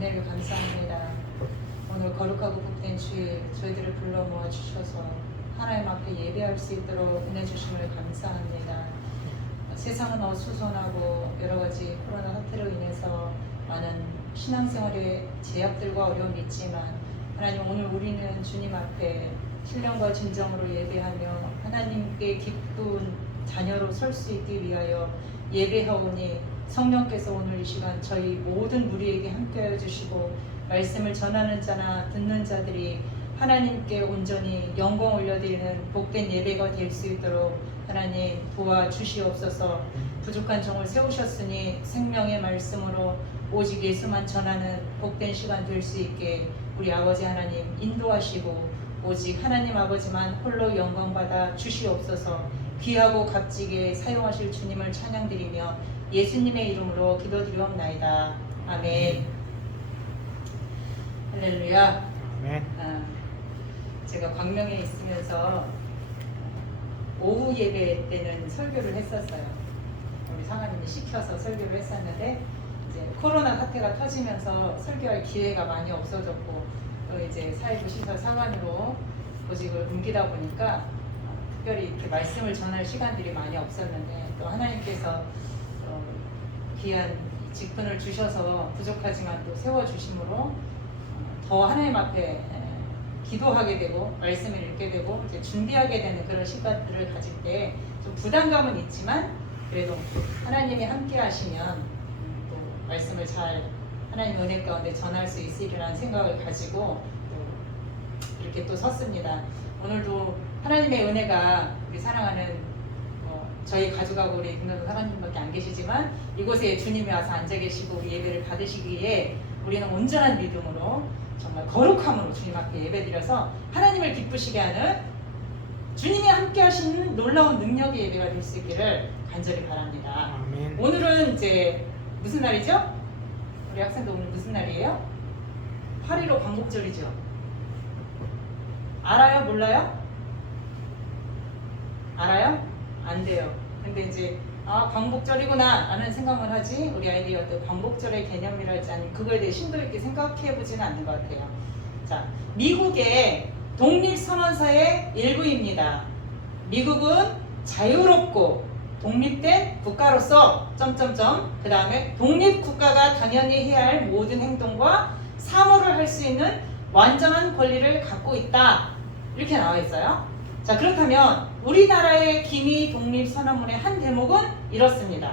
은혜를 감사합니다. 오늘 거룩하고 복된 주일 저희들을 불러 모아 주셔서 하나님 앞에 예배할 수 있도록 은혜 주심을 감사합니다. 세상은 어수선하고 여러 가지 코로나 사태로 인해서 많은 신앙생활에 제약들과 어려움이 있지만 하나님, 오늘 우리는 주님 앞에 신령과 진정으로 예배하며 하나님께 기쁜 자녀로 설 수 있기 위하여 예배하오니 성령께서 오늘 이 시간 저희 모든 무리에게 함께하여 주시고 말씀을 전하는 자나 듣는 자들이 하나님께 온전히 영광 올려드리는 복된 예배가 될 수 있도록 하나님 도와주시옵소서. 부족한 종을 세우셨으니 생명의 말씀으로 오직 예수만 전하는 복된 시간 될 수 있게 우리 아버지 하나님 인도하시고 오직 하나님 아버지만 홀로 영광받아 주시옵소서. 귀하고 값지게 사용하실 주님을 찬양드리며 예수님의 이름으로 기도드리옵나이다. 아멘. 할렐루야. 아멘. 제가 광명에 있으면서 오후 예배 때는 설교를 했었어요. 우리 상하님이 시켜서 설교를 했었는데 이제 코로나 사태가 터지면서 설교할 기회가 많이 없어졌고 또 이제 사회부 시설 사관으로 보직을 옮기다 보니까 특별히 이렇게 말씀을 전할 시간들이 많이 없었는데 또 하나님께서 귀한 직분을 주셔서 부족하지만 또 세워주심으로 더 하나님 앞에 기도하게 되고 말씀을 읽게 되고 이제 준비하게 되는 그런 시간들을 가질 때 좀 부담감은 있지만 그래도 하나님이 함께 하시면 또 말씀을 잘 하나님 은혜 가운데 전할 수 있으리라는 생각을 가지고 또 이렇게 또 섰습니다. 오늘도 하나님의 은혜가 우리 사랑하는 저희 가족하고 우리 김남도 사관님밖에 안 계시지만 이곳에 주님이 와서 앉아 계시고 우리 예배를 받으시기에 우리는 온전한 믿음으로 정말 거룩함으로 주님 앞에 예배드려서 하나님을 기쁘시게 하는 주님이 함께 하시는 놀라운 능력의 예배가 될 수 있기를 간절히 바랍니다. 아멘. 오늘은 이제 무슨 날이죠? 우리 학생들 오늘 무슨 날이에요? 8.15 광복절이죠. 알아요? 몰라요? 알아요? 안 돼요. 근데 이제 광복절이구나 라는 생각만 하지 우리 아이들이 어떤 광복절의 개념이랄지 아니면 그거에 대해 심도 있게 생각해 보지는 않는 것 같아요. 자, 미국의 독립선언서의 일부입니다. 미국은 자유롭고 독립된 국가로서 그 다음에 독립국가가 당연히 해야 할 모든 행동과 사무를 할 수 있는 완전한 권리를 갖고 있다. 이렇게 나와 있어요. 자, 그렇다면 우리나라의 기미 독립선언문의 한 대목은 이렇습니다.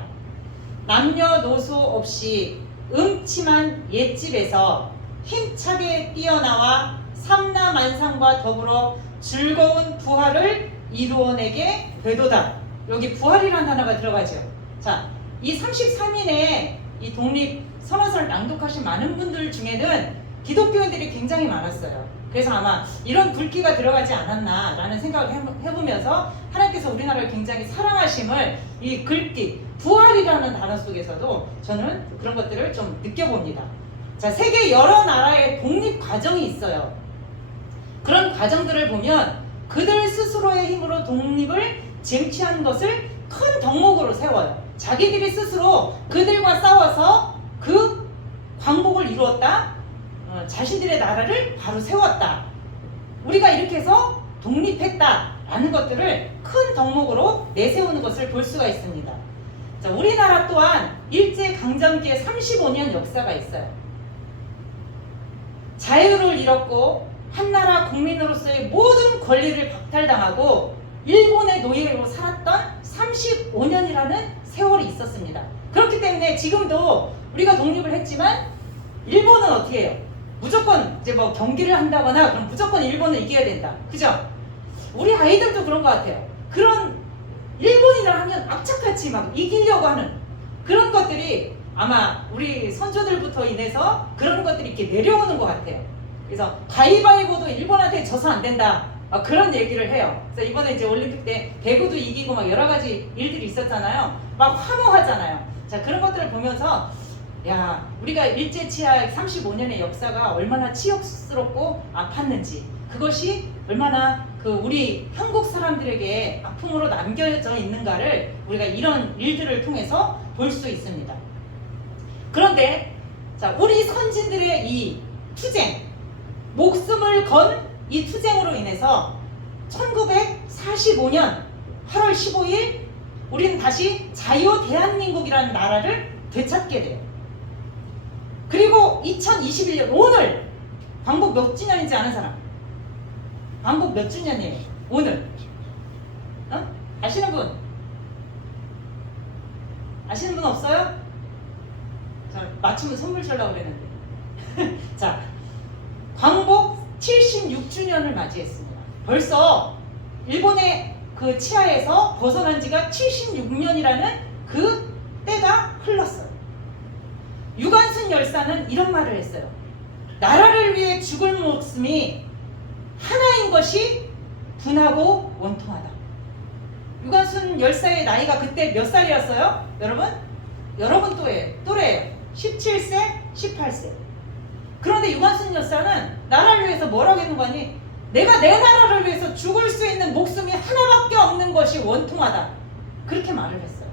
남녀노소 없이 음침한 옛집에서 힘차게 뛰어나와 삼라만상과 더불어 즐거운 부활을 이루어내게 되도다. 여기 부활이라는 단어가 들어가죠. 자, 이 33인의 이 독립선언서를 낭독하신 많은 분들 중에는 기독교인들이 굉장히 많았어요. 그래서 아마 이런 굵기가 들어가지 않았나라는 생각을 해보면서 하나님께서 우리나라를 굉장히 사랑하심을 이 굵기, 부활이라는 단어 속에서도 저는 그런 것들을 좀 느껴봅니다. 자, 세계 여러 나라의 독립 과정이 있어요. 그런 과정들을 보면 그들 스스로의 힘으로 독립을 쟁취한 것을 큰 덕목으로 세워요. 자기들이 스스로 그들과 싸워서 그 광복을 이루었다. 자신들의 나라를 바로 세웠다. 우리가 이렇게 해서 독립했다라는 것들을 큰 덕목으로 내세우는 것을 볼 수가 있습니다. 자, 우리나라 또한 일제강점기에 35년 역사가 있어요. 자유를 잃었고 한나라 국민으로서의 모든 권리를 박탈당하고 일본의 노예로 살았던 35년이라는 세월이 있었습니다. 그렇기 때문에 지금도 우리가 독립을 했지만 일본은 어떻게 해요? 무조건 이제 뭐 경기를 한다거나 그럼 무조건 일본을 이겨야 된다. 그죠? 우리 아이들도 그런 것 같아요. 그런 일본이라 하면 악착같이 막 이기려고 하는 그런 것들이 아마 우리 선조들부터 인해서 그런 것들이 이렇게 내려오는 것 같아요. 그래서 가위바위보도 일본한테 져서 안 된다. 그런 얘기를 해요. 그래서 이번에 이제 올림픽 때 배구도 이기고 막 여러 가지 일들이 있었잖아요. 막 환호하잖아요. 자, 그런 것들을 보면서 야, 우리가 일제치하 35년의 역사가 얼마나 치욕스럽고 아팠는지 그것이 얼마나 우리 한국 사람들에게 아픔으로 남겨져 있는가를 우리가 이런 일들을 통해서 볼 수 있습니다. 그런데 자, 우리 선진들의 이 투쟁, 목숨을 건 이 투쟁으로 인해서 1945년 8월 15일 우리는 다시 자유 대한민국이라는 나라를 되찾게 돼요. 그리고 2021년 오늘 광복 몇 주년인지 아는 사람? 광복 몇 주년이에요? 오늘 아시는 분? 아시는 분 없어요? 자, 맞추면 선물 주려고 그랬는데 자, 광복 76주년을 맞이했습니다. 벌써 일본의 그 치하에서 벗어난 지가 76년이라는 그 때가 흘렀어요. 유관순 열사는 이런 말을 했어요. 나라를 위해 죽을 목숨이 하나인 것이 분하고 원통하다. 유관순 열사의 나이가 그때 몇 살이었어요? 여러분 또래예요. 17세, 18세. 그런데 유관순 열사는 나라를 위해서 뭐라고 했는 거니? 내가 내 나라를 위해서 죽을 수 있는 목숨이 하나밖에 없는 것이 원통하다. 그렇게 말을 했어요.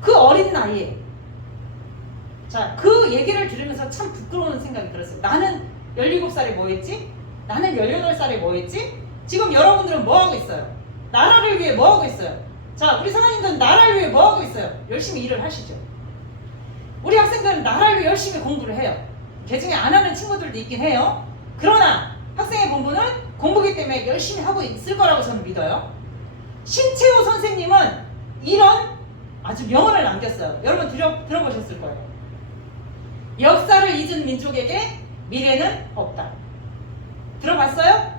그 어린 나이에. 자, 그 얘기를 들으면서 참 부끄러운 생각이 들었어요. 나는 17살에 뭐 했지? 나는 18살에 뭐 했지? 지금 여러분들은 뭐 하고 있어요? 나라를 위해 뭐 하고 있어요? 자, 우리 사장님들은 나라를 위해 뭐 하고 있어요? 열심히 일을 하시죠. 우리 학생들은 나라를 위해 열심히 공부를 해요. 개중에 안 하는 친구들도 있긴 해요. 그러나 학생의 공부는 공부기 때문에 열심히 하고 있을 거라고 저는 믿어요. 신채호 선생님은 이런 아주 명언을 남겼어요. 여러분 들어보셨을 거예요. 역사를 잊은 민족에게 미래는 없다. 들어봤어요?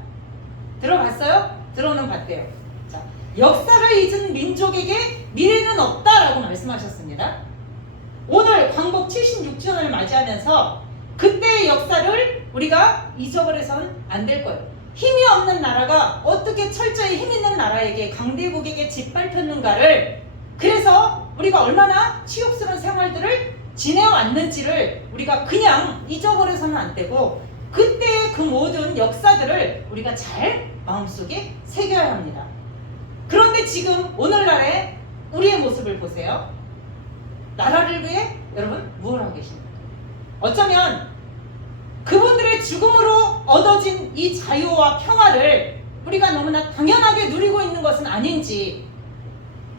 들어는 봤대요. 자, 역사를 잊은 민족에게 미래는 없다라고 말씀하셨습니다. 오늘 광복 76주년을 맞이하면서 그때의 역사를 우리가 잊어버려서는 안 될 거예요. 힘이 없는 나라가 어떻게 철저히 힘 있는 나라에게 강대국에게 짓밟혔는가를, 그래서 우리가 얼마나 치욕스러운 생활들을 지내왔는지를 우리가 그냥 잊어버려서는 안 되고, 그때의 그 모든 역사들을 우리가 잘 마음속에 새겨야 합니다. 그런데 지금 오늘날의 우리의 모습을 보세요. 나라를 위해 여러분 무엇을 하고 계십니까? 어쩌면 그분들의 죽음으로 얻어진 이 자유와 평화를 우리가 너무나 당연하게 누리고 있는 것은 아닌지,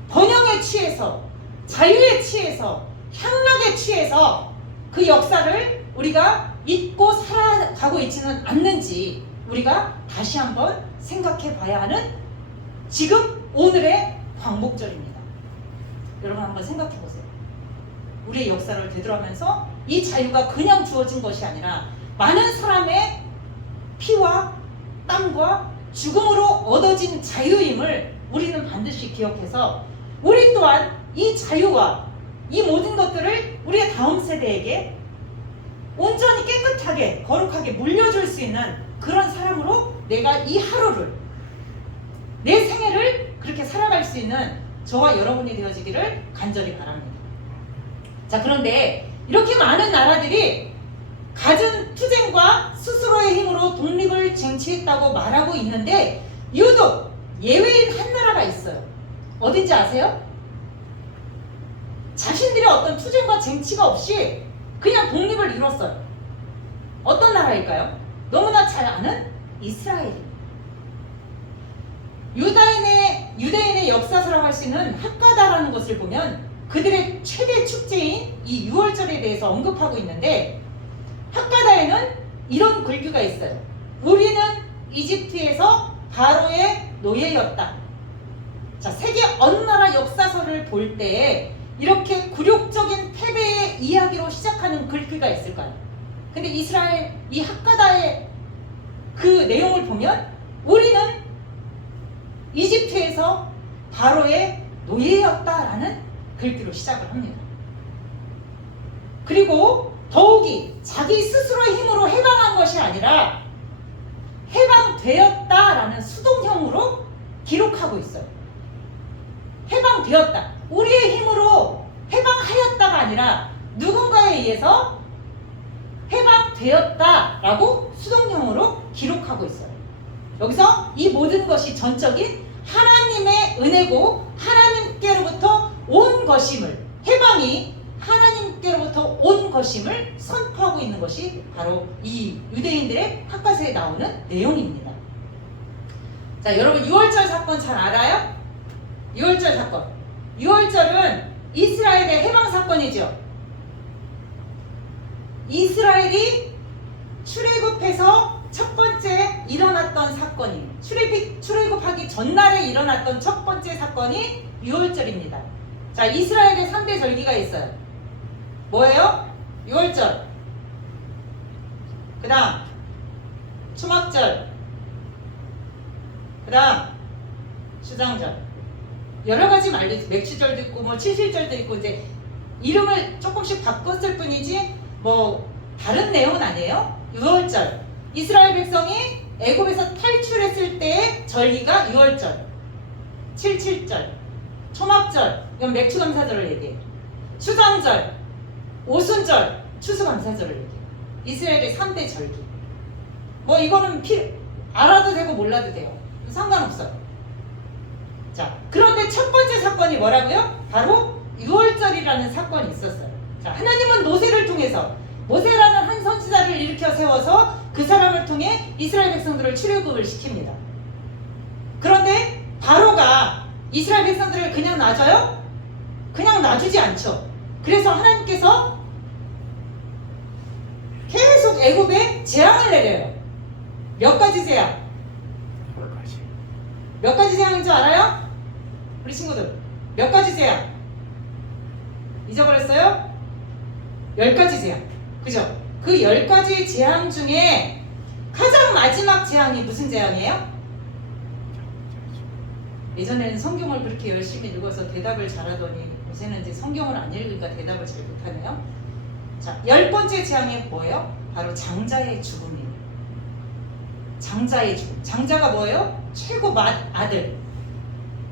번영에 취해서, 자유에 취해서, 향락에 취해서 그 역사를 우리가 잊고 살아가고 있지는 않는지 우리가 다시 한번 생각해 봐야 하는 지금 오늘의 광복절입니다. 여러분 한번 생각해 보세요. 우리의 역사를 되돌아가면서 이 자유가 그냥 주어진 것이 아니라 많은 사람의 피와 땀과 죽음으로 얻어진 자유임을 우리는 반드시 기억해서 우리 또한 이 자유와 이 모든 것들을 우리의 다음 세대에게 온전히 깨끗하게 거룩하게 물려줄 수 있는 그런 사람으로 내가 이 하루를, 내 생애를 그렇게 살아갈 수 있는 저와 여러분이 되어지기를 간절히 바랍니다. 자, 그런데 이렇게 많은 나라들이 갖은 투쟁과 스스로의 힘으로 독립을 쟁취했다고 말하고 있는데 유독 예외인 한 나라가 있어요. 어딘지 아세요? 자신들의 어떤 투쟁과 쟁취가 없이 그냥 독립을 이뤘어요. 어떤 나라일까요? 너무나 잘 아는 이스라엘입니다. 유대인의 역사서라고 할 수 있는 학가다라는 것을 보면 그들의 최대 축제인 이 6월절에 대해서 언급하고 있는데, 학가다에는 이런 글귀가 있어요. 우리는 이집트에서 바로의 노예였다. 자, 세계 어느 나라 역사서를 볼 때 이렇게 굴욕적인 패배의 이야기로 시작하는 글귀가 있을까요? 근데 이스라엘 이 학가다의 그 내용을 보면 우리는 이집트에서 바로의 노예였다라는 글귀로 시작을 합니다. 그리고 더욱이 자기 스스로의 힘으로 해방한 것이 아니라 해방되었다라는 수동형으로 기록하고 있어요. 해방되었다. 우리의 힘으로 해방하였다가 아니라 누군가에 의해서 해방되었다라고 수동형으로 기록하고 있어요. 여기서 이 모든 것이 전적인 하나님의 은혜고 하나님께로부터 온 것임을, 해방이 하나님께 때로부터 온 것임을 선포하고 있는 것이 바로 이 유대인들의 학가서에 나오는 내용입니다. 자, 여러분 6월절 사건 잘 알아요? 6월절 사건. 6월절은 이스라엘의 해방 사건이죠. 이스라엘이 출애굽해서 첫 번째 일어났던 사건이에요. 출애굽하기 전날에 일어났던 첫 번째 사건이 6월절입니다. 자, 이스라엘의 3대 절기가 있어요. 뭐예요? 6월절, 그 다음 초막절, 그 다음 수장절. 여러가지 말도 맥주절도 있고 뭐 칠실절도 있고 이제 이름을 조금씩 바꿨을 뿐이지 뭐 다른 내용은 아니에요. 6월절, 이스라엘 백성이 애굽에서 탈출했을 때의 절기가 6월절, 77절, 초막절, 이건 맥추감사절을 얘기해요. 수장절, 오순절, 추수감사절을 얘기해요. 이스라엘의 3대 절기. 뭐 이거는 알아도 되고 몰라도 돼요. 상관없어요. 자, 그런데 첫 번째 사건이 뭐라고요? 바로 6월절이라는 사건이 있었어요. 자, 하나님은 모세를 통해서, 모세라는 한 선지자를 일으켜 세워서 그 사람을 통해 이스라엘 백성들을 출애굽을 시킵니다. 그런데 바로가 이스라엘 백성들을 그냥 놔줘요? 그냥 놔주지 않죠. 그래서 하나님께서 계속 애굽에 재앙을 내려요. 몇 가지 재앙? 몇 가지 재앙인 줄 알아요? 우리 친구들 몇 가지 재앙? 잊어버렸어요? 10가지 재앙. 그죠? 그 10가지 재앙 중에 가장 마지막 재앙이 무슨 재앙이에요? 예전에는 성경을 그렇게 열심히 읽어서 대답을 잘하더니 요새는 이제 성경을 안 읽으니까 대답을 잘 못하네요. 자, 10번째 재앙이 뭐예요? 바로 장자의 죽음이에요. 장자의 죽음. 장자가 뭐예요? 최고 맏아들.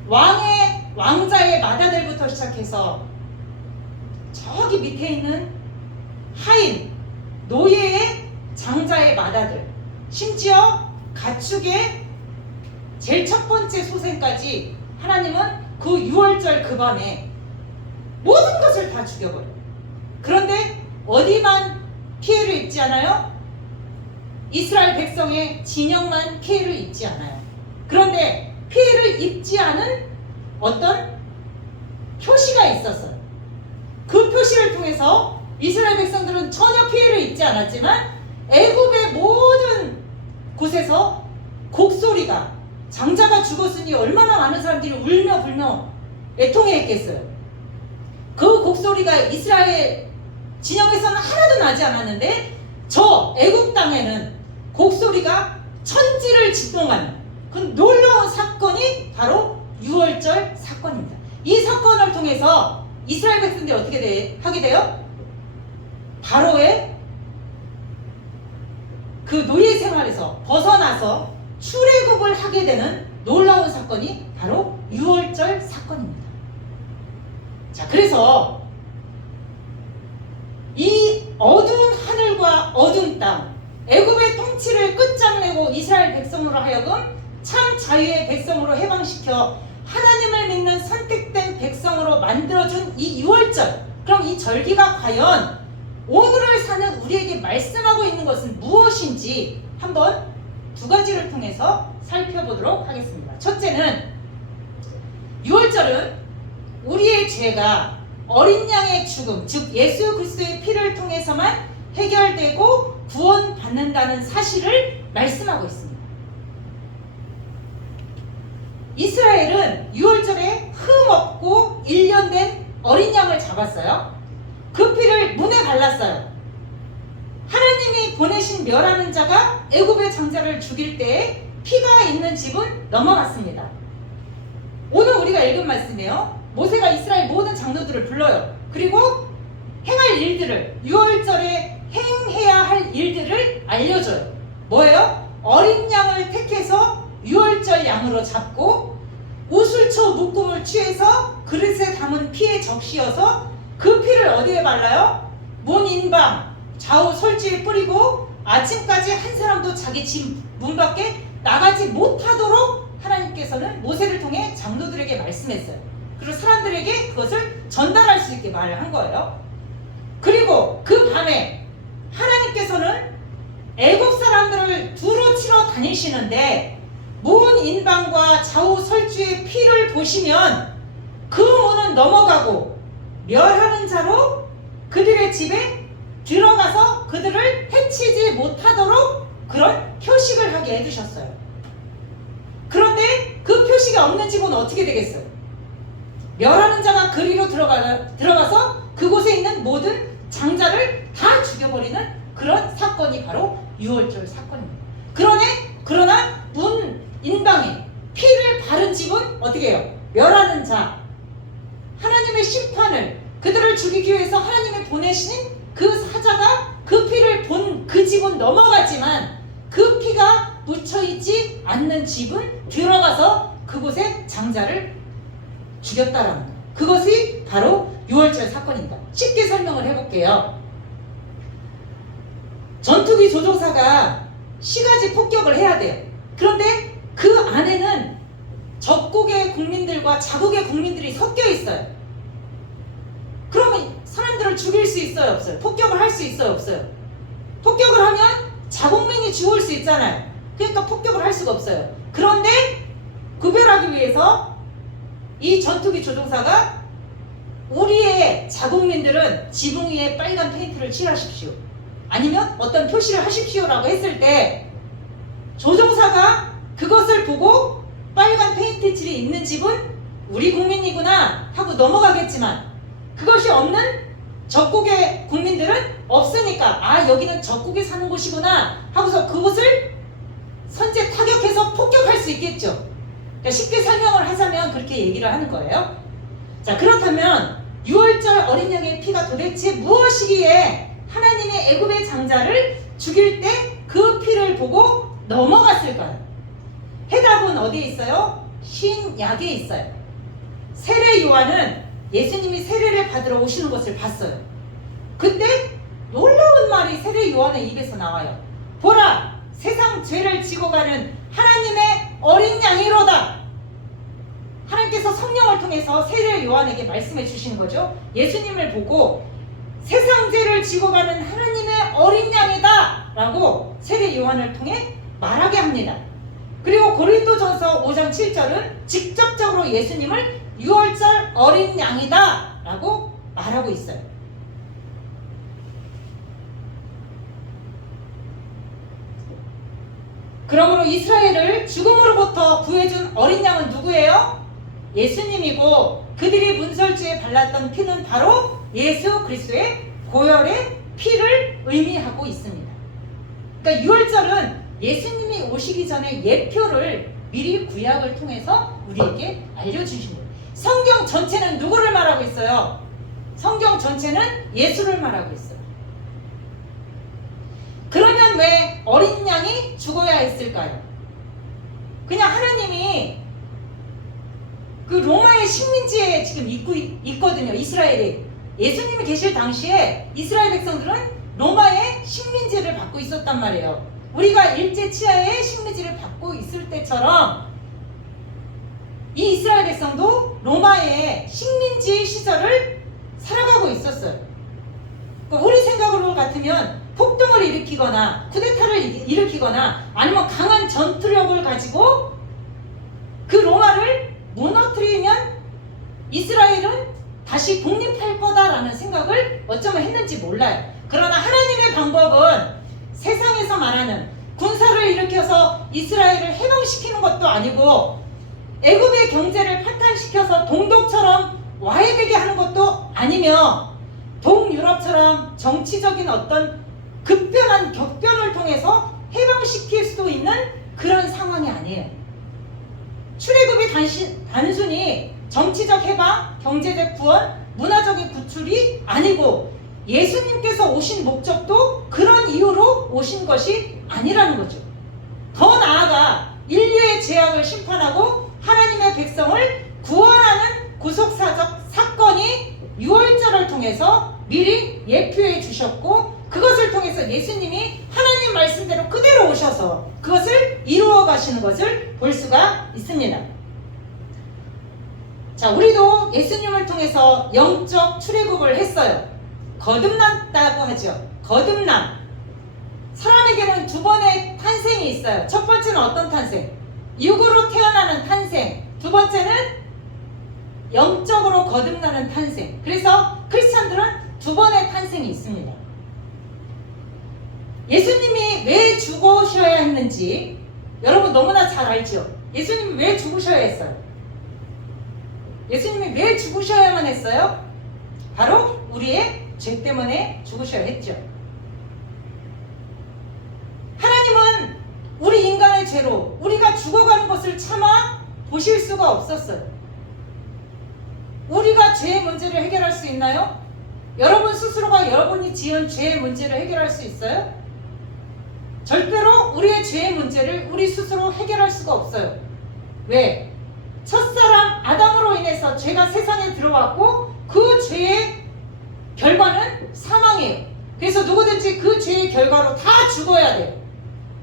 왕자의 맏아들부터 시작해서 저기 밑에 있는 하인, 노예의 장자의 맏아들, 심지어 가축의 제일 첫 번째 소생까지 하나님은 그 6월절 그 밤에 모든 것을 다 죽여버려요. 그런데 어디만 피해를 입지 않아요? 이스라엘 백성의 진영만 피해를 입지 않아요. 그런데 피해를 입지 않은 어떤 표시가 있었어요. 그 표시를 통해서 이스라엘 백성들은 전혀 피해를 입지 않았지만 애굽의 모든 곳에서 곡소리가, 장자가 죽었으니 얼마나 많은 사람들이 울며 불며 애통해 했겠어요. 그 곡소리가 이스라엘 진영에서는 하나도 나지 않았는데 저 애굽 땅에는 곡소리가 천지를 진동하는 그 놀라운 사건이 바로 6월절 사건입니다. 이 사건을 통해서 이스라엘 백성들이 어떻게 하게 돼요? 바로의 그 노예 생활에서 벗어나서 출애굽을 하게 되는 놀라운 사건이 바로 6월절 사건입니다. 자, 그래서 이 어두운 하늘과 어두운 땅, 애굽의 통치를 끝장내고 이스라엘 백성으로 하여금 참 자유의 백성으로 해방시켜 하나님을 믿는 선택된 백성으로 만들어준 이 6월절. 그럼 이 절기가 과연 오늘을 사는 우리에게 말씀하고 있는 것은 무엇인지 한번 두 가지를 통해서 살펴보도록 하겠습니다. 첫째는 6월절은 우리의 죄가 어린 양의 죽음, 즉 예수 그리스도의 피를 통해서만 해결되고 구원받는다는 사실을 말씀하고 있습니다. 이스라엘은 6월절에 흠 없고 1년 된 어린 양을 잡았어요. 그 피를 문에 발랐어요. 하나님이 보내신 멸하는 자가 애굽의 장자를 죽일 때에 피가 있는 집은 넘어갔습니다. 오늘 우리가 읽은 말씀이에요. 모세가 이스라엘 모든 장로들을 불러요. 그리고 행할 일들을, 6월절에 행해야 할 일들을 알려줘요. 뭐예요? 어린 양을 택해서 6월절 양으로 잡고 우슬초 묶음을 취해서 그릇에 담은 피에 적시어서 그 피를 어디에 발라요? 문 인방 좌우 설치에 뿌리고 아침까지 한 사람도 자기 집 문 밖에 나가지 못하도록 하나님께서는 모세를 통해 장로들에게 말씀했어요. 그리고 사람들에게 그것을 전달할 수 있게 말을 한 거예요. 그리고 그 밤에 하나님께서는 애굽 사람들을 두루 치러 다니시는데 문 인방과 좌우 설주의 피를 보시면 그 문은 넘어가고 멸하는 자로 그들의 집에 들어가서 그들을 해치지 못하도록 그런 표식을 하게 해두셨어요. 그런데 그 표식이 없는 집은 어떻게 되겠어요? 멸하는 자가 그리로 들어가서 그곳에 있는 모든 장자를 다 죽여버리는 그런 사건이 바로 유월절 사건입니다. 그러나 문 인방에 피를 바른 집은 어떻게 해요? 멸하는 자, 하나님의 심판을 그들을 죽이기 위해서 하나님이 보내신 그 사자가 그 피를 본 그 집은 넘어가지만 그 피가 묻혀있지 않는 집은 들어가서 그곳에 장자를 죽였다라는 거예요. 그것이 바로 유월절 사건입니다. 쉽게 설명을 해볼게요. 전투기 조종사가 시가지 폭격을 해야 돼요. 그런데 그 안에는 적국의 국민들과 자국의 국민들이 섞여 있어요. 그러면 사람들을 죽일 수 있어요, 없어요? 폭격을 할 수 있어요, 없어요? 폭격을 하면 자국민이 죽을 수 있잖아요. 그러니까 폭격을 할 수가 없어요. 그런데 구별하기 위해서 이 전투기 조종사가 우리의 자국민들은 지붕 위에 빨간 페인트를 칠하십시오, 아니면 어떤 표시를 하십시오라고 했을 때 조종사가 그것을 보고 빨간 페인트 칠이 있는 집은 우리 국민이구나 하고 넘어가겠지만 그것이 없는 적국의 국민들은 없으니까 여기는 적국이 사는 곳이구나 하고서 그곳을 선제 타격해서 폭격할 수 있겠죠. 그러니까 쉽게 설명을 하자면 그렇게 얘기를 하는 거예요. 자, 그렇다면 유월절 어린 양의 피가 도대체 무엇이기에 하나님의 애굽의 장자를 죽일 때 그 피를 보고 넘어갔을까요? 해답은 어디에 있어요? 신약에 있어요. 세례 요한은 예수님이 세례를 받으러 오시는 것을 봤어요. 그때 놀라운 말이 세례 요한의 입에서 나와요. 보라, 세상 죄를 지고 가는 하나님의 어린 양이로다. 하나님께서 성령을 통해서 세례 요한에게 말씀해 주시는 거죠. 예수님을 보고 세상 죄를 지고 가는 하나님의 어린 양이다 라고 세례 요한을 통해 말하게 합니다. 그리고 고린도전서 5장 7절은 직접적으로 예수님을 유월절 어린 양이다 라고 말하고 있어요. 그러므로 이스라엘을 죽음으로부터 구해준 어린 양은 누구예요? 예수님이고 그들이 문설주에 발랐던 피는 바로 예수 그리스도의 보혈의 피를 의미하고 있습니다. 그러니까 유월절은 예수님이 오시기 전에 예표를 미리 구약을 통해서 우리에게 알려주신 거예요. 성경 전체는 누구를 말하고 있어요? 성경 전체는 예수를 말하고 있어요. 그러면 왜 어린 양이 죽어야 했을까요? 그냥 하나님이 그 로마의 식민지에 지금 있거든요. 이스라엘이. 예수님이 계실 당시에 이스라엘 백성들은 로마의 식민지를 받고 있었단 말이에요. 우리가 일제 치하의 식민지를 받고 있을 때처럼 이 이스라엘 백성도 로마의 식민지 시절을 살아가고 있었어요. 그러니까 우리 생각으로 같으면 폭동을 일으키거나 쿠데타를 일으키거나 아니면 강한 전투력을 가지고 그 로마를 무너뜨리면 이스라엘은 다시 독립할 거다라는 생각을 어쩌면 했는지 몰라요. 그러나 하나님의 방법은 세상에서 말하는 군사를 일으켜서 이스라엘을 해방시키는 것도 아니고 애굽의 경제를 파탄시켜서 동독처럼 와해되게 하는 것도 아니며 동유럽처럼 정치적인 어떤 급변한 격변을 통해서 해방시킬 수도 있는 그런 상황이 아니에요. 출애굽이 단순히 정치적 해방, 경제적 구원, 문화적인 구출이 아니고 예수님께서 오신 목적도 그런 이유로 오신 것이 아니라는 거죠. 더 나아가 인류의 죄악을 심판하고 하나님의 백성을 구원하는 구속사적 사건이 유월절을 통해서 미리 예표해 주셨고 그것을 통해서 예수님이 하나님 말씀대로 그대로 오셔서 그것을 이루어 가시는 것을 볼 수가 있습니다. 자, 우리도 예수님을 통해서 영적 출애굽을 했어요. 거듭났다고 하죠. 거듭남. 사람에게는 두 번의 탄생이 있어요. 첫 번째는 어떤 탄생? 육으로 태어나는 탄생. 두 번째는 영적으로 거듭나는 탄생. 그래서 크리스찬들은 두 번의 탄생이 있습니다. 예수님이 왜 죽으셔야 했는지 여러분 너무나 잘 알죠? 예수님이 왜 죽으셔야 했어요? 예수님이 왜 죽으셔야만 했어요? 바로 우리의 죄 때문에 죽으셔야 했죠. 하나님은 우리 인간의 죄로 우리가 죽어가는 것을 참아 보실 수가 없었어요. 우리가 죄의 문제를 해결할 수 있나요? 여러분 스스로가 여러분이 지은 죄의 문제를 해결할 수 있어요? 절대로 우리의 죄의 문제를 우리 스스로 해결할 수가 없어요. 왜? 첫사람 아담으로 인해서 죄가 세상에 들어왔고 그 죄의 결과는 사망이에요. 그래서 누구든지 그 죄의 결과로 다 죽어야 돼요.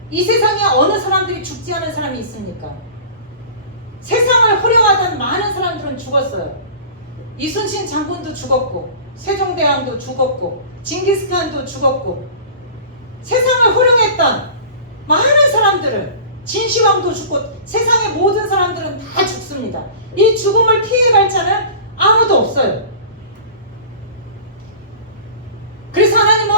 이 세상에 어느 사람들이 죽지 않은 사람이 있습니까? 세상을 호령하던 많은 사람들은 죽었어요. 이순신 장군도 죽었고 세종대왕도 죽었고 징기스칸도 죽었고 세상을 호령했던 많은 사람들은 진시황도 죽고 세상의 모든 사람들은 다 죽습니다. 이 죽음을 피해갈 자는 아무도 없어요. 그래서 하나님은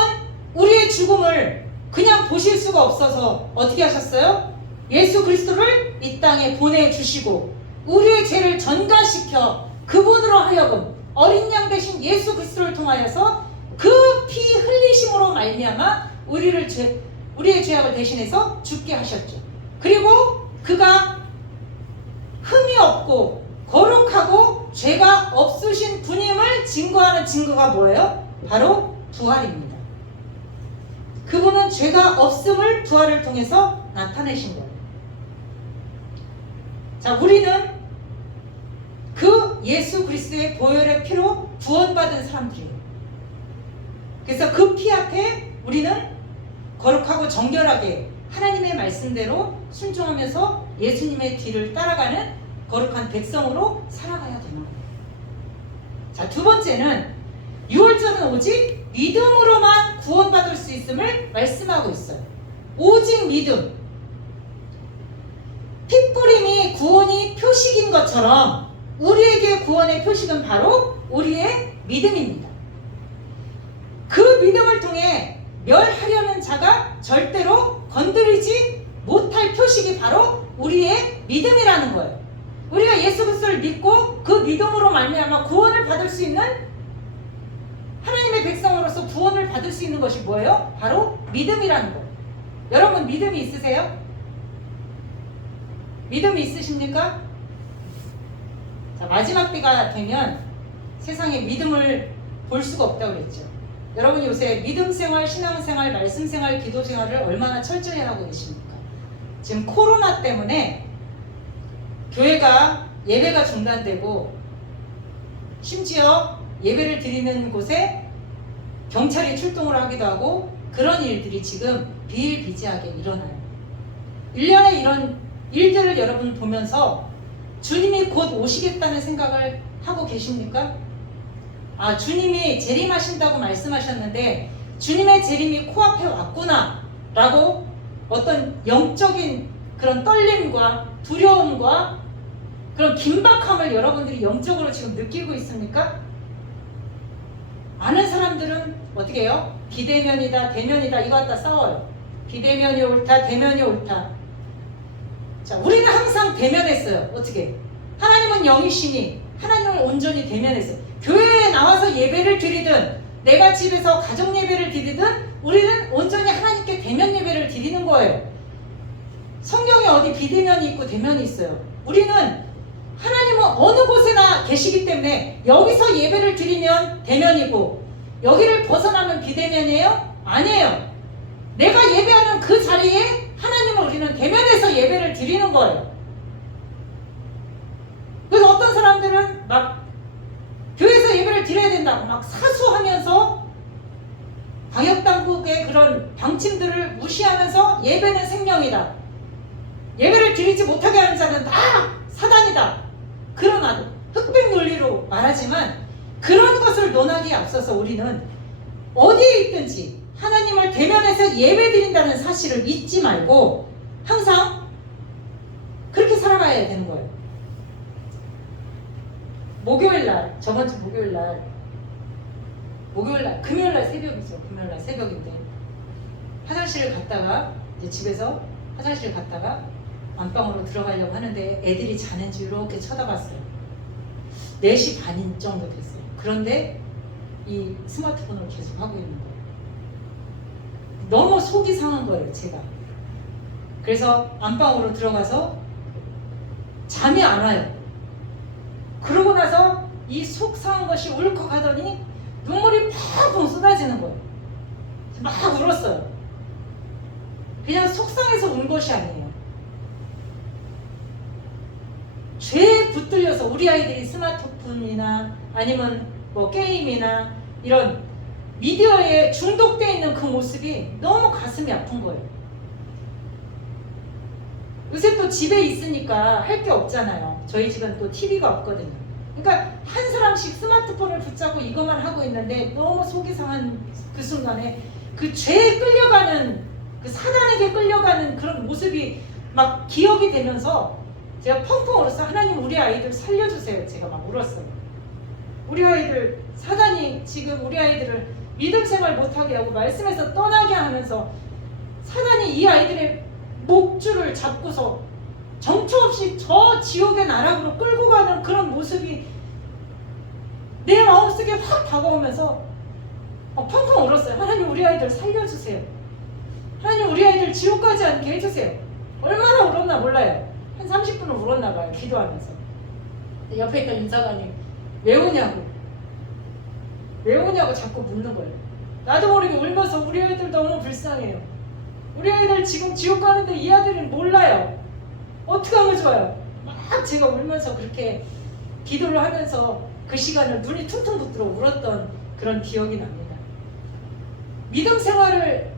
우리의 죽음을 그냥 보실 수가 없어서 어떻게 하셨어요? 예수 그리스도를 이 땅에 보내주시고 우리의 죄를 전가시켜 그분으로 하여금 어린 양 대신 예수 그리스도를 통하여서 그 피 흘리심으로 말미암아 우리의 죄악을 대신해서 죽게 하셨죠. 그리고 그가 흠이 없고 거룩하고 죄가 없으신 분임을 증거하는 증거가 뭐예요? 바로 부활입니다. 그분은 죄가 없음을 부활을 통해서 나타내신 거예요. 자, 우리는 그 예수 그리스도의 보혈의 피로 구원받은 사람들이에요. 그래서 그 피 앞에 우리는 거룩하고 정결하게 하나님의 말씀대로 순종하면서 예수님의 뒤를 따라가는 거룩한 백성으로 살아가야 되는 거예요. 자, 두 번째는 유월절은 오직 믿음으로만 구원받을 수 있음을 말씀하고 있어요. 오직 믿음. 핏뿌림이 구원이 표식인 것처럼 우리에게 구원의 표식은 바로 우리의 믿음입니다. 그 믿음을 통해 멸하려는 자가 절대로 건드리지 못할 표식이 바로 우리의 믿음이라는 거예요. 우리가 예수 그리스도를 믿고 그 믿음으로 말미암아 구원을 받을 수 있는 하나님의 백성으로서 구원을 받을 수 있는 것이 뭐예요? 바로 믿음이라는 거예요. 여러분 믿음이 있으세요? 믿음이 있으십니까? 자, 마지막 때가 되면 세상에 믿음을 볼 수가 없다고 그랬죠. 여러분 요새 믿음생활, 신앙생활, 말씀생활, 기도생활을 얼마나 철저히 하고 계십니까? 지금 코로나 때문에 교회가 예배가 중단되고 심지어 예배를 드리는 곳에 경찰이 출동을 하기도 하고 그런 일들이 지금 비일비재하게 일어나요. 1년에 이런 일들을 여러분 보면서 주님이 곧 오시겠다는 생각을 하고 계십니까? 아, 주님이 재림하신다고 말씀하셨는데 주님의 재림이 코앞에 왔구나 라고 어떤 영적인 그런 떨림과 두려움과 그런 긴박함을 여러분들이 영적으로 지금 느끼고 있습니까? 많은 사람들은 어떻게 해요? 비대면이다 대면이다 이거 갖다 싸워요. 비대면이 옳다 대면이 옳다. 자, 우리는 항상 대면했어요. 어떻게? 하나님은 영이시니 하나님을 온전히 대면했어요. 교회에 나와서 예배를 드리든 내가 집에서 가정 예배를 드리든 우리는 온전히 하나님께 대면 예배를 드리는 거예요. 성경에 어디 비대면이 있고 대면이 있어요. 우리는 하나님은 어느 곳에나 계시기 때문에 여기서 예배를 드리면 대면이고 여기를 벗어나면 비대면이에요? 아니에요. 내가 예배하는 그 자리에 하나님을 우리는 대면해서 예배를 드리는 거예요. 그래서 어떤 사람들은 막 교회에서 예배를 드려야 된다고 막 사수하면서 방역당국의 그런 방침들을 무시하면서 예배는 생명이다. 예배를 드리지 못하게 하는 자는 다 사단이다. 그러나 흑백 논리로 말하지만 그런 것을 논하기에 앞서서 우리는 어디에 있든지 하나님을 대면해서 예배드린다는 사실을 잊지 말고 항상 그렇게 살아가야 되는 거예요. 목요일날, 저번 주 목요일날, 금요일날 새벽이죠. 금요일날 새벽인데 화장실을 갔다가 이제 집에서 화장실을 갔다가 안방으로 들어가려고 하는데 애들이 자는지 이렇게 쳐다봤어요. 4시 반 정도 됐어요. 그런데 이 스마트폰을 계속 하고 있는 거예요. 너무 속이 상한 거예요, 제가. 그래서 안방으로 들어가서 잠이 안 와요. 그러고 나서 이 속 상한 것이 울컥하더니 눈물이 펑펑 쏟아지는 거예요. 막 울었어요. 그냥 속상해서 운 것이 아니에요. 죄에 붙들려서 우리 아이들이 스마트폰이나 아니면 뭐 게임이나 이런 미디어에 중독되어 있는 그 모습이 너무 가슴이 아픈 거예요. 요새 또 집에 있으니까 할 게 없잖아요. 저희 집은 또 TV가 없거든요. 그러니까 한 사람씩 스마트폰을 붙잡고 이것만 하고 있는데 너무 속이 상한 그 순간에 그 죄에 끌려가는, 그 사단에게 끌려가는 그런 모습이 막 기억이 되면서 제가 펑펑 울었어요. 하나님, 우리 아이들 살려주세요. 제가 막 울었어요. 우리 아이들, 사단이 지금 우리 아이들을 믿음 생활 못하게 하고 말씀에서 떠나게 하면서 사단이 이 아이들의 목줄을 잡고서 정처 없이 저 지옥의 나락으로 끌고 가는 그런 모습이 내 마음속에 확 다가오면서 펑펑 울었어요. 하나님, 우리 아이들 살려주세요. 하나님, 우리 아이들 지옥 가지 않게 해주세요. 얼마나 울었나 몰라요. 한 30분을 울었나 봐요. 기도하면서. 옆에 있던 인사관이 왜 우냐고 자꾸 묻는 거예요. 나도 모르게 울면서 우리 아이들 너무 불쌍해요. 우리 아이들 지금 지옥 가는데 이 아들은 몰라요. 어떻게 하면 좋아요? 막 제가 울면서 그렇게 기도를 하면서 그 시간을 눈이 퉁퉁 붙들어 울었던 그런 기억이 납니다. 믿음 생활을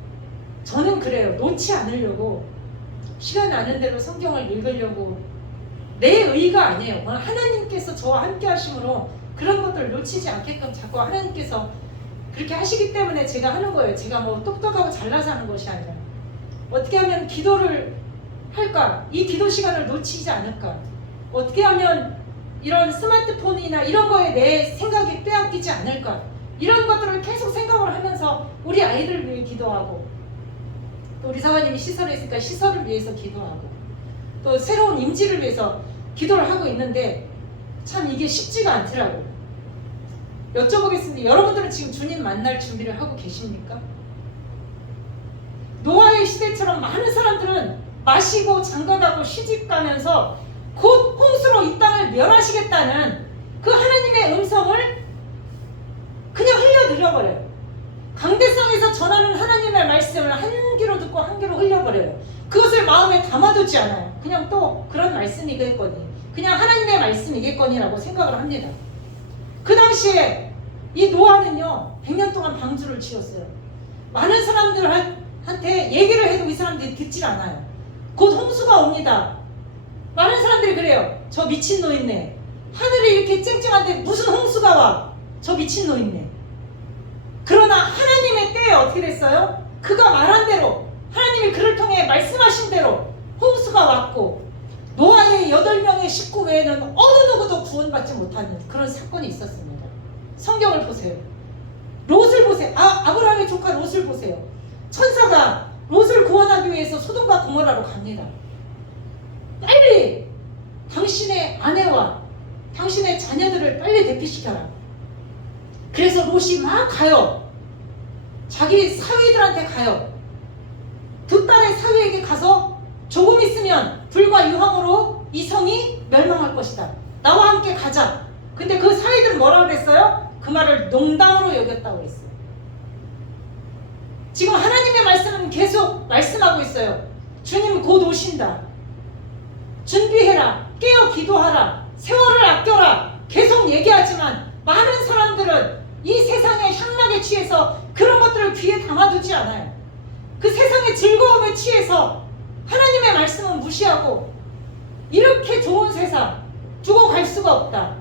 저는 그래요. 놓지 않으려고 시간 나는 대로 성경을 읽으려고, 내 의가 아니에요. 하나님께서 저와 함께 하심으로 그런 것들을 놓치지 않게끔 자꾸 하나님께서 그렇게 하시기 때문에 제가 하는 거예요. 제가 뭐 똑똑하고 잘나서 하는 것이 아니라 어떻게 하면 기도를 할까? 이 기도 시간을 놓치지 않을까? 어떻게 하면 이런 스마트폰이나 이런 거에 내 생각이 빼앗기지 않을까? 이런 것들을 계속 생각을 하면서 우리 아이들을 위해 기도하고, 또 우리 사모님이 시설에 있으니까 시설을 위해서 기도하고, 또 새로운 임지를 위해서 기도를 하고 있는데 참 이게 쉽지가 않더라고요. 여쭤보겠습니다. 여러분들은 지금 주님 만날 준비를 하고 계십니까? 노아의 시대처럼 많은 사람들은 마시고 장가가고 시집가면서 곧 홍수로 이 땅을 멸하시겠다는 그 하나님의 음성을 그냥 흘려들여버려요. 강대상에서 전하는 하나님의 말씀을 한 귀로 듣고 한 귀로 흘려버려요. 그것을 마음에 담아두지 않아요. 그냥 또 그런 말씀이겠거니, 그냥 하나님의 말씀이겠거니라고 생각을 합니다. 그 당시에 이 노아는요 100년 동안 방주를 지었어요. 많은 사람들한테 얘기를 해도 이 사람들이 듣질 않아요. 곧 홍수가 옵니다. 많은 사람들이 그래요. 저 미친 노인네, 하늘이 이렇게 쨍쨍한데 무슨 홍수가 와, 저 미친 노인네. 그러나 하나님의 때에 어떻게 됐어요? 그가 말한 대로, 하나님이 그를 통해 말씀하신 대로 홍수가 왔고, 노아의 8명의 식구 외에는 어느 누구도 구원받지 못하는 그런 사건이 있었습니다. 성경을 보세요. 롯을 보세요. 아브라함의 조카 롯을 보세요. 천사가 롯을 구원하기 위해서 소돔과 고모라로 갑니다. 빨리 당신의 아내와 당신의 자녀들을 빨리 대피시켜라. 그래서 롯이 막 가요. 자기 사위들한테 가요. 두 딸의 사위에게 가서 조금 있으면 불과 유황으로 이 성이 멸망할 것이다. 나와 함께 가자. 근데 그 사위들은 뭐라고 그랬어요? 그 말을 농담으로 여겼다고 했어요. 지금 하나님의 말씀은 계속 말씀하고 있어요. 주님 곧 오신다. 준비해라. 깨어 기도하라. 세월을 아껴라. 계속 얘기하지만 많은 사람들은 이 세상의 향락에 취해서 그런 것들을 귀에 담아두지 않아요. 그 세상의 즐거움에 취해서 하나님의 말씀은 무시하고, 이렇게 좋은 세상 두고 갈 수가 없다.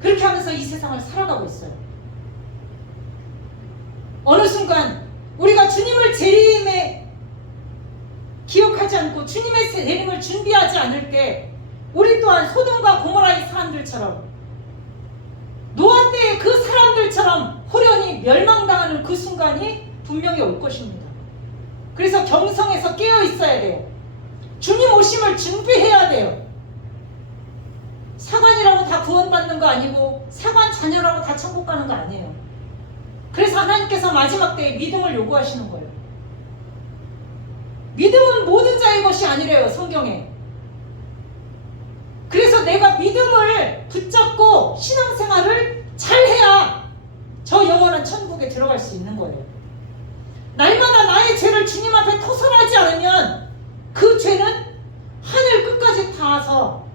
그렇게 하면서 이 세상을 살아가고 있어요. 어느 순간 우리가 주님을 재림에 기억하지 않고 주님의 재림을 준비하지 않을 때 우리 또한 소돔과 고모라의 사람들처럼 노아 때의 그 사람들처럼 호련히 멸망당하는 그 순간이 분명히 올 것입니다. 그래서 경성에서 깨어 있어야 돼요. 주님 오심을 준비해야 돼요. 사관이라고 다 구원받는 거 아니고 사관 자녀라고 다 천국 가는 거 아니에요. 그래서 하나님께서 마지막 때에 믿음을 요구하시는 거예요. 믿음은 모든 자의 것이 아니래요, 성경에. 그래서 내가 믿음을 붙잡고 신앙생활을 잘해야 저 영원한 천국에 들어갈 수 있는 거예요. 날마다 나의 죄를 주님 앞에 토설하지 않으면 그 죄는 하늘 끝까지 닿아서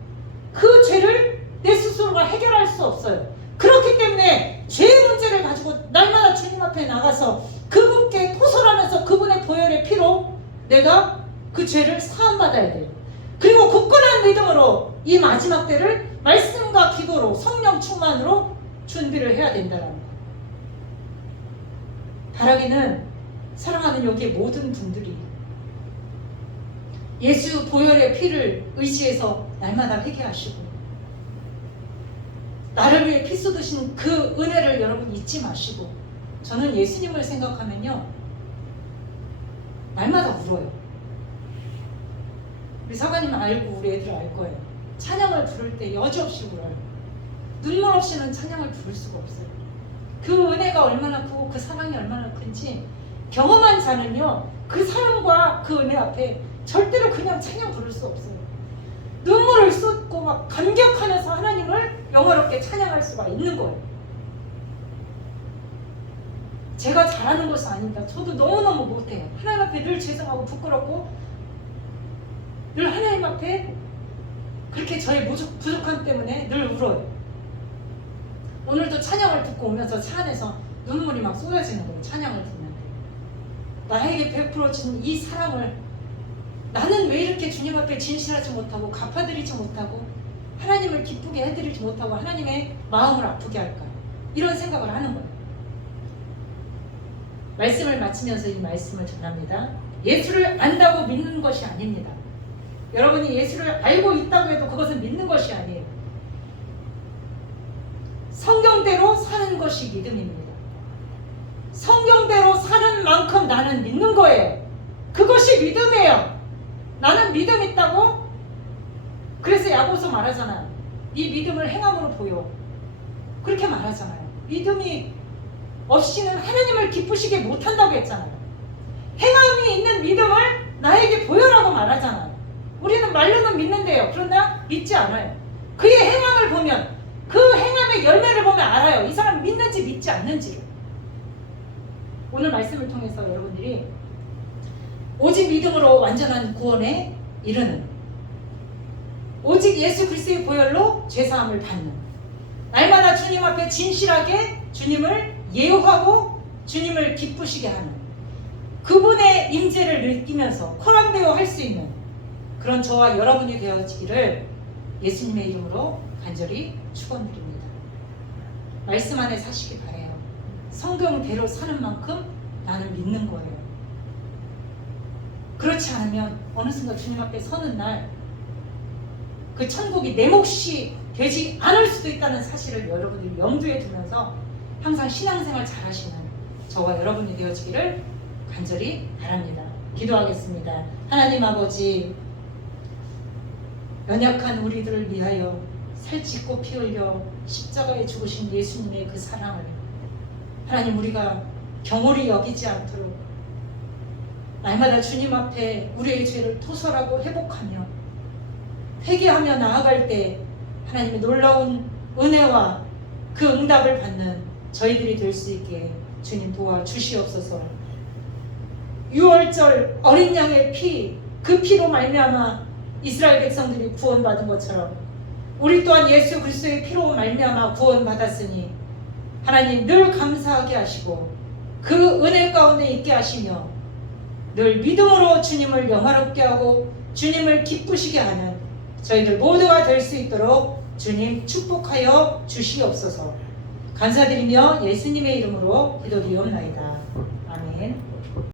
그 죄를 내 스스로가 해결할 수 없어요. 그렇기 때문에 죄의 문제를 가지고 날마다 주님 앞에 나가서 그분께 토설하면서 그분의 보혈의 피로 내가 그 죄를 사함받아야 돼요. 그리고 굳건한 믿음으로 이 마지막 때를 말씀과 기도로 성령 충만으로 준비를 해야 된다는 거예요. 바라기는 사랑하는 여기 모든 분들이 예수 보혈의 피를 의지해서 날마다 회개하시고 나를 위해 피 쏟으신 그 은혜를 여러분 잊지 마시고, 저는 예수님을 생각하면요 날마다 울어요. 우리 사관님 알고 우리 애들 알 거예요. 찬양을 부를 때 여지없이 울어요. 눈물 없이는 찬양을 부를 수가 없어요. 그 은혜가 얼마나 크고 그 사랑이 얼마나 큰지 경험한 자는요 그 사랑과 그 은혜 앞에 절대로 그냥 찬양 부를 수 없어요. 눈물을 쏟고 막 감격하면서 하나님을 영화롭게 찬양할 수가 있는 거예요. 제가 잘하는 것이 아닙니다. 저도 너무너무 못해요. 하나님 앞에 늘 죄송하고 부끄럽고 늘 하나님 앞에 그렇게 저의 부족함 때문에 늘 울어요. 오늘도 찬양을 듣고 오면서 차 안에서 눈물이 막 쏟아지는 거예요. 찬양을 듣는데 나에게 베풀어진 이 사랑을 나는 왜 이렇게 주님 앞에 진실하지 못하고 갚아드리지 못하고 하나님을 기쁘게 해드리지 못하고 하나님의 마음을 아프게 할까, 이런 생각을 하는 거예요. 말씀을 마치면서 이 말씀을 전합니다. 예수를 안다고 믿는 것이 아닙니다. 여러분이 예수를 알고 있다고 해도 그것은 믿는 것이 아니에요. 성경대로 사는 것이 믿음입니다. 성경대로 사는 만큼 나는 믿는 거예요. 그것이 믿음이에요. 나는 믿음 있다고? 그래서 야고보서 말하잖아요. 이 믿음을 행함으로 보여. 그렇게 말하잖아요. 믿음이 없이는 하나님을 기쁘시게 못한다고 했잖아요. 행함이 있는 믿음을 나에게 보여라고 말하잖아요. 우리는 말로는 믿는데요. 그러나 믿지 않아요. 그의 행함을 보면, 그 행함의 열매를 보면 알아요. 이 사람 믿는지 믿지 않는지를. 오늘 말씀을 통해서 여러분들이 오직 믿음으로 완전한 구원에 이르는, 오직 예수 그리스도의 보혈로 죄사함을 받는, 날마다 주님 앞에 진실하게 주님을 예우하고 주님을 기쁘시게 하는, 그분의 임재를 느끼면서 코람데오 할 수 있는 그런 저와 여러분이 되어지기를 예수님의 이름으로 간절히 축원드립니다. 말씀 안에 사시기 바래요. 성경대로 사는 만큼 나는 믿는 거예요. 그렇지 않으면 어느 순간 주님 앞에 서는 날 그 천국이 내 몫이 되지 않을 수도 있다는 사실을 여러분들이 염두에 두면서 항상 신앙생활 잘하시는 저와 여러분이 되어지기를 간절히 바랍니다. 기도하겠습니다. 하나님 아버지, 연약한 우리들을 위하여 살찌고 피 흘려 십자가에 죽으신 예수님의 그 사랑을 하나님 우리가 경홀히 여기지 않도록 날마다 주님 앞에 우리의 죄를 토설하고 회복하며 회개하며 나아갈 때 하나님의 놀라운 은혜와 그 응답을 받는 저희들이 될 수 있게 주님 도와주시옵소서. 6월절 어린 양의 피, 그 피로 말미암아 이스라엘 백성들이 구원받은 것처럼 우리 또한 예수 그리스도의 피로 말미암아 구원받았으니 하나님 늘 감사하게 하시고 그 은혜 가운데 있게 하시며 늘 믿음으로 주님을 영화롭게 하고 주님을 기쁘시게 하는 저희들 모두가 될 수 있도록 주님 축복하여 주시옵소서. 감사드리며 예수님의 이름으로 기도드리옵나이다. 아멘.